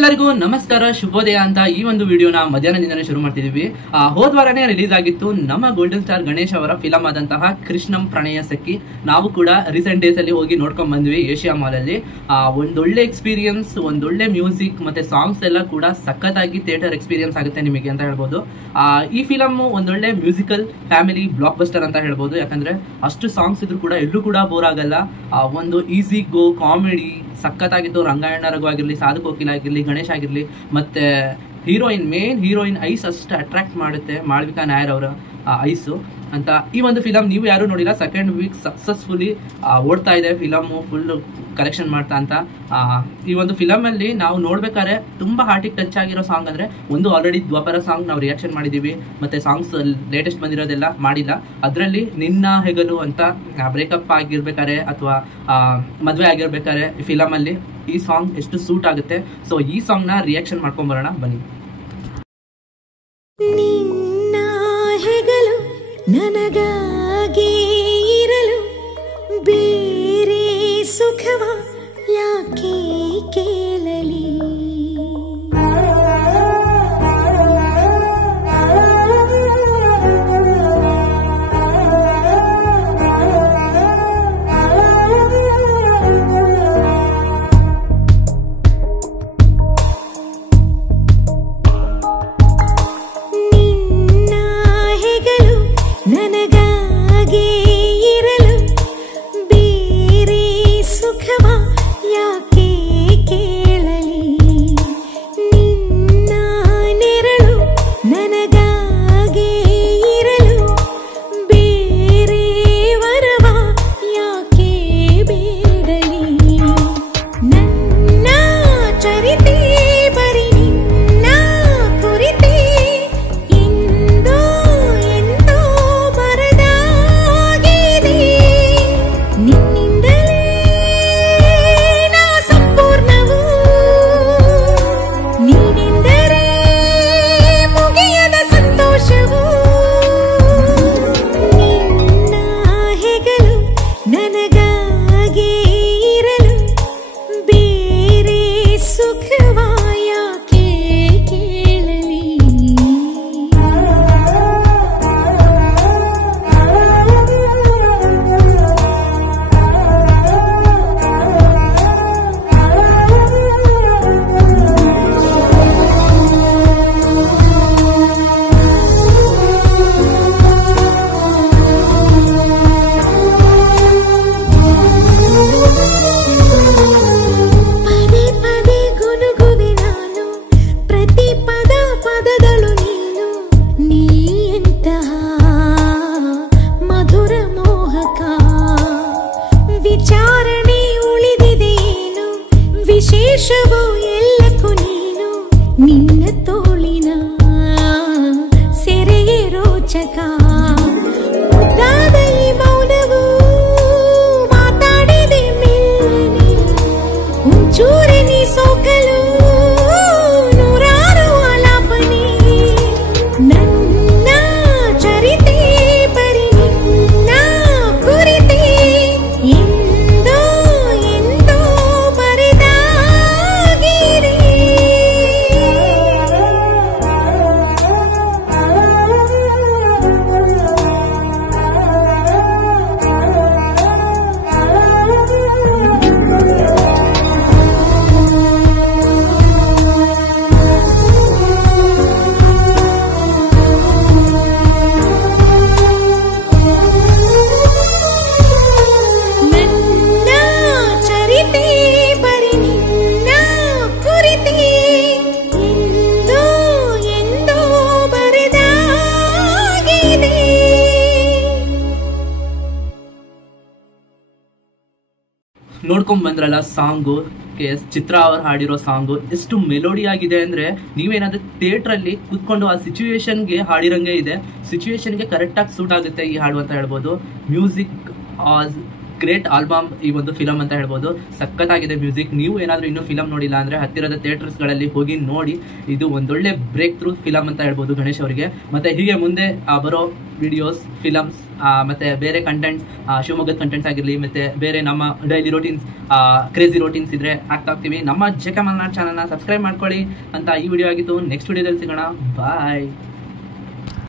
ಎಲ್ಲರಿಗೂ ನಮಸ್ಕಾರ, ಶುಭೋದಯ ಅಂತ ಈ ಒಂದು ವಿಡಿಯೋನ ಮಧ್ಯಾಹ್ನದಿಂದನೇ ಶುರು ಮಾಡ್ತಿದೀವಿ. ಹೋದ್ವಾರನೇ ರಿಲೀಸ್ ಆಗಿತ್ತು ನಮ್ಮ ಗೋಲ್ಡನ್ ಸ್ಟಾರ್ ಗಣೇಶ್ ಅವರ ಫಿಲಂ ಆದಂತಹ ಕೃಷ್ಣಂ ಪ್ರಣಯ ಸಖಿ. ನಾವು ಕೂಡ ರೀಸೆಂಟ್ ಡೇಸ್ ಅಲ್ಲಿ ಹೋಗಿ ನೋಡ್ಕೊಂಡ್ ಬಂದ್ವಿ ಏಷ್ಯಾ ಮಾಲ್ ಅಲ್ಲಿ. ಒಂದೊಳ್ಳೆ ಎಕ್ಸ್ಪೀರಿಯನ್ಸ್, ಒಂದೊಳ್ಳೆ ಮ್ಯೂಸಿಕ್ ಮತ್ತೆ ಸಾಂಗ್ಸ್ ಎಲ್ಲ ಕೂಡ ಸಖತ್ತಾಗಿ ಥಿಯೇಟರ್ ಎಕ್ಸ್ಪೀರಿಯನ್ಸ್ ಆಗುತ್ತೆ ನಿಮಗೆ ಅಂತ ಹೇಳ್ಬೋದು. ಈ ಫಿಲಮ್ ಒಂದೊಳ್ಳೆ ಮ್ಯೂಸಿಕಲ್ ಫ್ಯಾಮಿಲಿ ಬ್ಲಾಕ್ ಬಸ್ಟರ್ ಅಂತ ಹೇಳ್ಬೋದು. ಯಾಕಂದ್ರೆ ಅಷ್ಟು ಸಾಂಗ್ಸ್ ಇದ್ರು ಕೂಡ ಎಲ್ಲೂ ಕೂಡ ಬೋರ್ ಆಗಲ್ಲ. ಒಂದು ಈಸಿ ಗೋ ಕಾಮಿಡಿ ಸಖತ್ತಾಗಿತ್ತು. ರಂಗಾಯಣ ರಘು ಆಗಿರ್ಲಿ, ಸಾಧು ಕೋಕಿಲ ಆಗಿರ್ಲಿ, ಗಣೇಶ್ ಆಗಿರ್ಲಿ, ಮತ್ತೆ ಮೇನ್ ಹೀರೋಯಿನ್ ಐಸ್ ಅಷ್ಟು ಅಟ್ರಾಕ್ಟ್ ಮಾಡುತ್ತೆ. ಮಾಳವಿಕಾ ನಾಯರ್ ಅವರ ಐಸು ಅಂತ. ಈ ಒಂದು ಫಿಲಮ್ ನೀವು ಯಾರು ನೋಡಿಲ್ಲ, ಸೆಕೆಂಡ್ ವೀಕ್ ಸಕ್ಸಸ್ಫುಲಿ ಓಡ್ತಾ ಇದೆ ಫಿಲಮ್, ಫುಲ್ ಕಲೆಕ್ಷನ್ ಮಾಡ್ತಾ ಅಂತ. ಈ ಒಂದು ಫಿಲಮ್ ಅಲ್ಲಿ ನಾವು ನೋಡ್ಬೇಕಾದ್ರೆ ತುಂಬಾ ಹಾರ್ಟಿಗೆ ಟಚ್ ಆಗಿರೋ ಸಾಂಗ್ ಅಂದ್ರೆ ಒಂದು ಆಲ್ರೆಡಿ ದ್ವಾಪರ ಸಾಂಗ್ ನಾವು ರಿಯಾಕ್ಷನ್ ಮಾಡಿದೀವಿ, ಮತ್ತೆ ಸಾಂಗ್ಸ್ ಲೇಟೆಸ್ಟ್ ಬಂದಿರೋದೆಲ್ಲ ಮಾಡಿಲ್ಲ. ಅದರಲ್ಲಿ ನಿನ್ನ ಹೆಗಲು ಅಂತ ಬ್ರೇಕಪ್ ಆಗಿರ್ಬೇಕಾರೆ ಅಥವಾ ಮದುವೆ ಆಗಿರ್ಬೇಕಾರೆ ಈ ಫಿಲಮ್ ಅಲ್ಲಿ ಈ ಸಾಂಗ್ ಎಷ್ಟು ಸೂಟ್ ಆಗುತ್ತೆ. ಸೊ ಈ ಸಾಂಗ್ ನ ರಿಯಾಕ್ಷನ್ ಮಾಡ್ಕೊಂಡ್ ಬರೋಣ ಬನ್ನಿ. ನನಗಾಗಿ ಇರಲು ಬೇರೆ ಸುಖವ ಯಾಕೆ ಕೇಳಲಿ, ನನಗಾಗಿ ಇರಲು ಬೇರೆ ಸುಖವ ಯಾಕೆ ಕೇಳಲಿ, ನಿನ್ನ ನೆರಳು ನನಗಾಗಿ ಇರಲು ಬೇರೆ ವರವ ಯಾಕೆ ಬೇಡಲಿ, ನನ್ನ ಚರಿತೆ ಬರಿ ನಿನ್ನ ಕುರಿತೆ ನನಗಾಗಿ ಇರಲು ಬೇರೆ ಸುಖವ ಯಾಕೆ ಕೇಳಲಿ. ವಿಚಾರಣೆ ಉಳಿದಿದೆಯೇನು ವಿಶೇಷವೋ ಎಲ್ಲಕ್ಕೂ ನೀನು, ನಿನ್ನ ತೋಳಿನ ಸೆರೆಯೇ ರೋಚಕ, ಮುದ್ದಾದ ಈ ಮೌನವು ಮಾತಾಡಿದೆ ಮೆಲ್ಲನೆ, ಒಂಚೂರೆ ನೀ ಸೋಕಲು ನೂರಾರು ಆಲಾಪನೆ, ನನ್ನ ಚರಿತೆ ಬರಿ ನಿನ್ನ ಕುರಿತೆ ಎಂದೋ ಎಂದೋ ಬರೆದಾಗಿದೆ. ನೋಡ್ಕೊಂಡ್ ಬಂದ್ರಲ್ಲ ಸಾಂಗು, ಚಿತ್ರ ಅವ್ರು ಹಾಡಿರೋ ಸಾಂಗು ಎಷ್ಟು ಮೆಲೋಡಿ ಆಗಿದೆ ಅಂದ್ರೆ ನೀವೇನಾದ್ರೂ ಥಿಯೇಟರ್ ಅಲ್ಲಿ ಕುತ್ಕೊಂಡು ಆ ಸಿಚುವೇಶನ್ಗೆ ಹಾಡಿರಂಗೆ ಇದೆ. ಸಿಚುವೇಶನ್ಗೆ ಕರೆಕ್ಟ್ ಆಗಿ ಸೂಟ್ ಆಗುತ್ತೆ ಈ ಹಾಡು ಅಂತ ಹೇಳ್ಬೋದು. ಮ್ಯೂಸಿಕ್ ಗ್ರೇಟ್ ಆಲ್ಬಮ್ ಈ ಒಂದು ಫಿಲಮ್ ಅಂತ ಹೇಳ್ಬೋದು. ಸಖತ್ತಾಗಿದೆ ಮ್ಯೂಸಿಕ್. ನೀವು ಏನಾದರೂ ಇನ್ನೂ ಫಿಲಮ್ ನೋಡಿಲ್ಲ ಅಂದರೆ ಹತ್ತಿರದ ಥಿಯೇಟರ್ಸ್ಗಳಲ್ಲಿ ಹೋಗಿ ನೋಡಿ. ಇದು ಒಂದೊಳ್ಳೆ ಬ್ರೇಕ್ ಥ್ರೂ ಫಿಲಮ್ ಅಂತ ಹೇಳ್ಬೋದು ಗಣೇಶ್ ಅವರಿಗೆ. ಮತ್ತು ಹೀಗೆ ಮುಂದೆ ಬರೋ ವಿಡಿಯೋಸ್, ಫಿಲಮ್ಸ್ ಮತ್ತು ಬೇರೆ ಕಂಟೆಂಟ್ಸ್, ಶಿವಮೊಗ್ಗದ ಕಂಟೆಂಟ್ಸ್ ಆಗಿರಲಿ, ಮತ್ತು ಬೇರೆ ನಮ್ಮ ಡೈಲಿ ರೋಟೀನ್ಸ್, ಕ್ರೇಜಿ ರೋಟೀನ್ಸ್ ಇದ್ರೆ ಆಗ್ತಾ ಹೋಗ್ತೀವಿ. ನಮ್ಮ ಜೆ ಕೆ ಮಲ್ನಾಡ್ ಚಾನಲ್ನ ಸಬ್ಸ್ಕ್ರೈಬ್ ಮಾಡ್ಕೊಳ್ಳಿ ಅಂತ ಈ ವಿಡಿಯೋ ಆಗಿತ್ತು. ನೆಕ್ಸ್ಟ್ ವಿಡಿಯೋದಲ್ಲಿ ಸಿಗೋಣ. ಬಾಯ್.